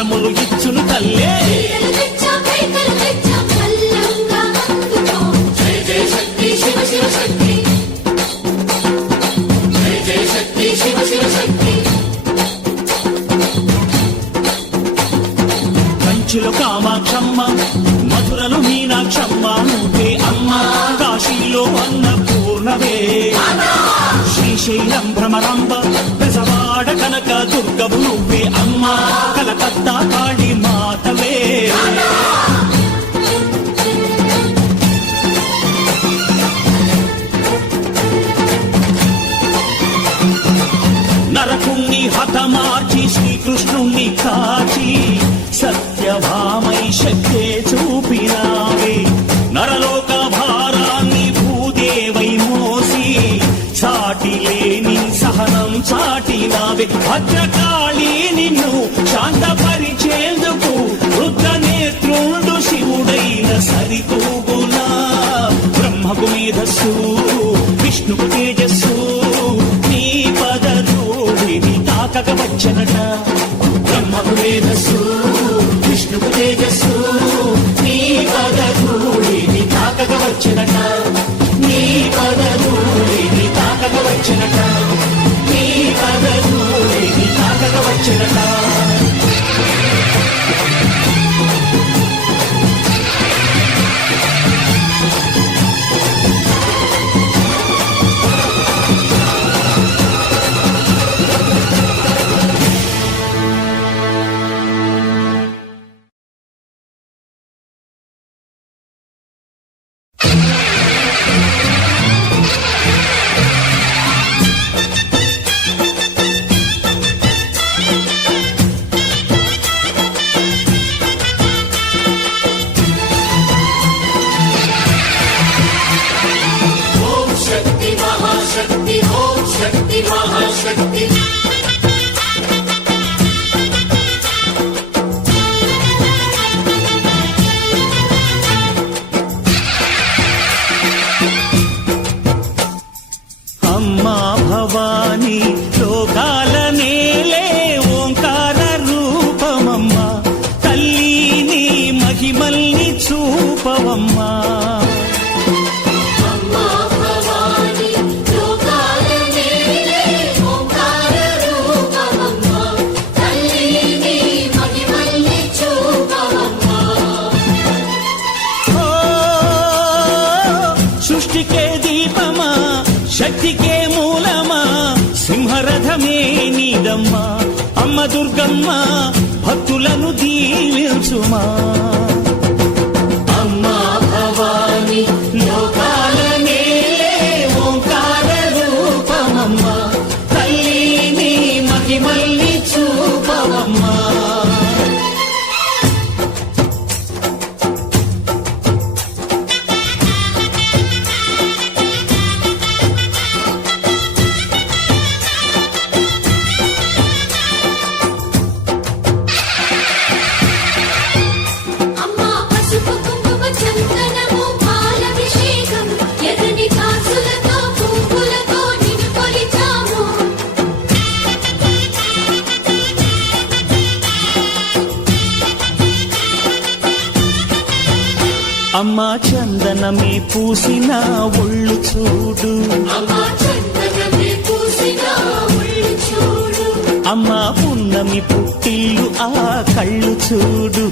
వరములు ఇచ్చును తల్లే. జయ జయ శక్తి శివ శివ శక్తి, జయ జయ శక్తి శివ శివ శక్తి. కంచిలో కామాక్షమ్మ, మధురలో మీనాక్షమ్మ నువ్వే అమ్మ, కాశీలో అన్నపూర్ణవే, శ్రీశైలం భ్రమరాంబ, బెజవాడ కనక దుర్గవు నువ్వే అమ్మ, కలకత్తా కాళీ మాతవే. నరకుణ్ణి హతమార్చి శ్రీకృష్ణుణ్ణి కాచి సత్యభామై శక్తే చూపినావే, నరలోక భారాన్ని భూదేవై మోసి చాటి లేని సహనం చాటినావే. భద్రకాళి నిన్ను శాంతపరిచేందుకు రుద్రనేత్రుండు శివుడైన సరితూగునా. బ్రహ్మకు మేధస్సు, విష్ణుకు తేజస్సు, నీ పదధూళిని తాకక వచ్చనట. బ్రహ్మకు మేధస్సు, విష్ణుకు తేజస్సు, నీ పదధూళిని తాకక వచ్చనట. నీ పదధూళిని తాకక వచ్చనట. నీ పదధూళిని తాకక వచ్చనట. మహాశక్తి. అమ్మా భవాని లోకాల నేలే ఓంకార రూపమమ్మ, తల్లిని మహిమల్ని చూపవమ్మా. సృష్టికే దీపమా, శక్తికే మూలమా, సింహరథమే నీదమ్మా. అమ్మ దుర్గమ్మ భక్తులను దీవించుమా. అమ్మా భవాని లోకాల నేలే ఓంకార రూపమమ్మ, తల్లిని మహిమల్ని చూపవమ్మా. అమ్మా చందనమే పూసిన ఒళ్ళు చూడు, అమ్మా పున్నమి పుట్టిల్లు ఆ కళ్ళు చూడు,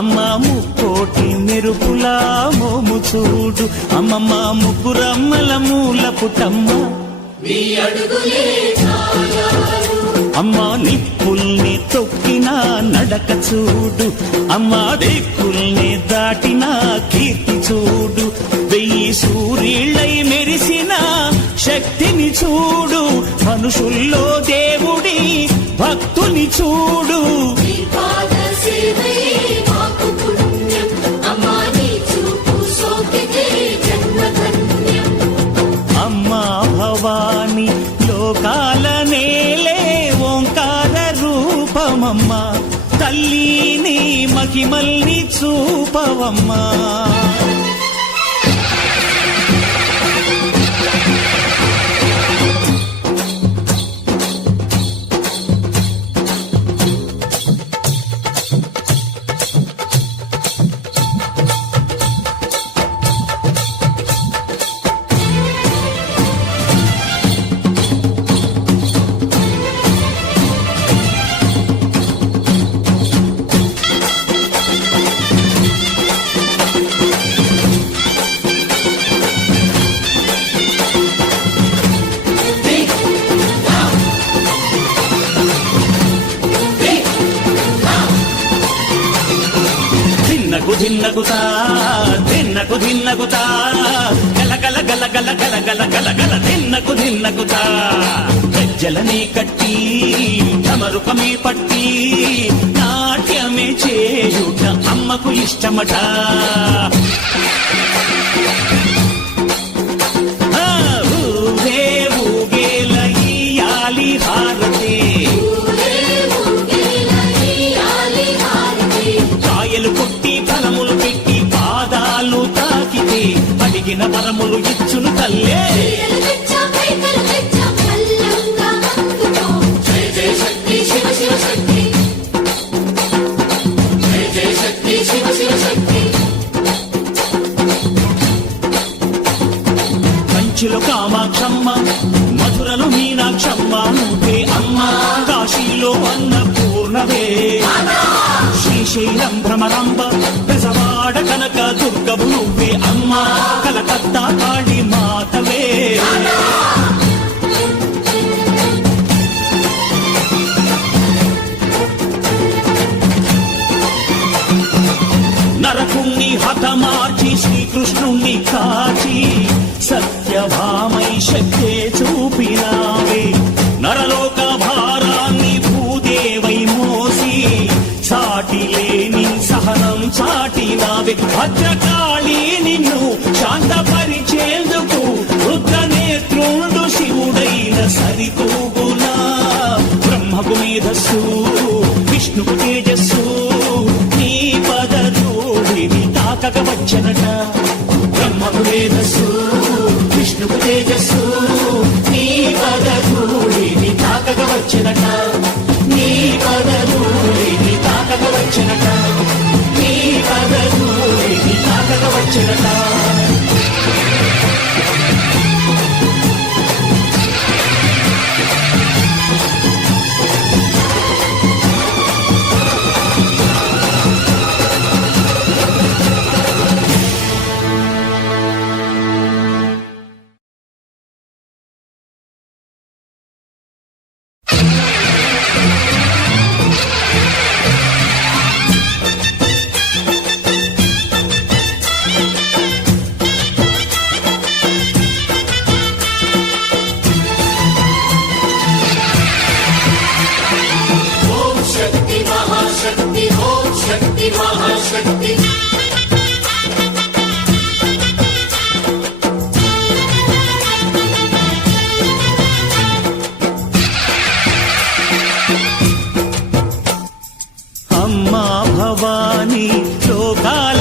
అమ్మా ముక్కోటి మెరుపులా మోము చూడు. అమ్మమ్మ ముగ్గురమ్మల మూల పుటమ్మ, అమ్మా నిప్పుల్ని తొక్కిన నడక చూడు, అమ్మా దిక్కుల్ని దాటిన కీర్తి చూడు. 1000 సూర్యుళ్ళై మెరిసిన శక్తిని చూడు, మనుషుల్లో దేవుడి భక్తుని చూడు. అమ్మా భవాని లోకాల నేలే ఓంకార రూపమమ్మ, తల్లిని మహిమల్ని చూపవమ్మా. ధిన్నకుతా ధిన్నకు ధిన్నకుతా గల గల గల గల గల గల గల గల ధిన్నకుతా గజ్జలనే కట్టి తమరుకమే పట్టి నాట్యమే చేయుట అమ్మకు ఇష్టమట. ఊగే ఊగేల ఇయ్యాలి హారతి, కాయలు కొట్టి ఫలములు పెట్టి పాదాలు తాకితే అడిగిన వరములు ఇచ్చును తల్లే. జయ జయ శక్తి శివ శివ శక్తి, జయ జయ శక్తి శివ శివ శక్తి. కంచిలో కామాక్షమ్మ, మధురలో మీనాక్షమ్మ నువ్వే అమ్మ, కాశీలో అన్నపూర్ణవే, శ్రీశైలం భ్రమరాంబ, పెసవాడ కనక దుర్గవు నువ్వే అమ్మ, కలకత్తా కాళీ మాతవే. నరకుణ్ణి హతమార్చి శ్రీకృష్ణుణ్ణి కాచి సత్యభామై శక్తే చూపినావే, నరలోక భారాన్ని భూదేవై మోసి సాటి లేని సహనం చాటినావే. భద్రకాళి నిన్ను శాంతపరిచేందుకు రుద్రనేత్రుండు శివుడైన సరితూగునా. బ్రహ్మకు మేధస్సు విష్ణుకు తేజస్సు నీ పదధూళిని తాకక వచ్చనట. బ్రహ్మకు మేధస్సు విష్ణుకు తేజస్సు నీ పదధూళిని తాకక వచ్చనట. నీ పదధూళిని తాకక వచ్చనట. నీ పదధూళిని తాకక వచ్చనట. ఓం శక్తి మహాశక్తి, ఓం శక్తి మహాశక్తి. అమ్మా భవానీ లోకాల